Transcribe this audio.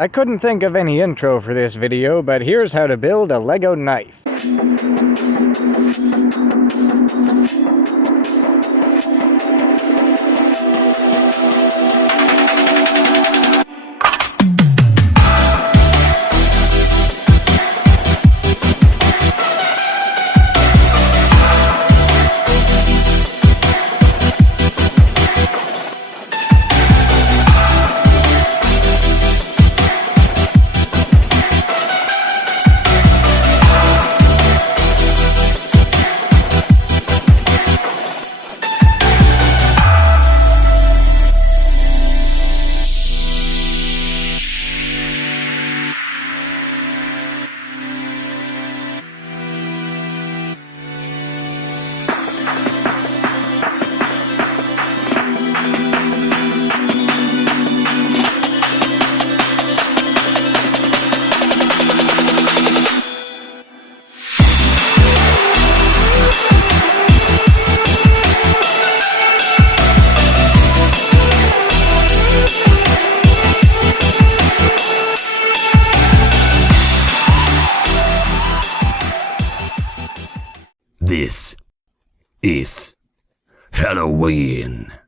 I couldn't think of any intro for this video, but here's how to build a Lego knife. This is Halloween.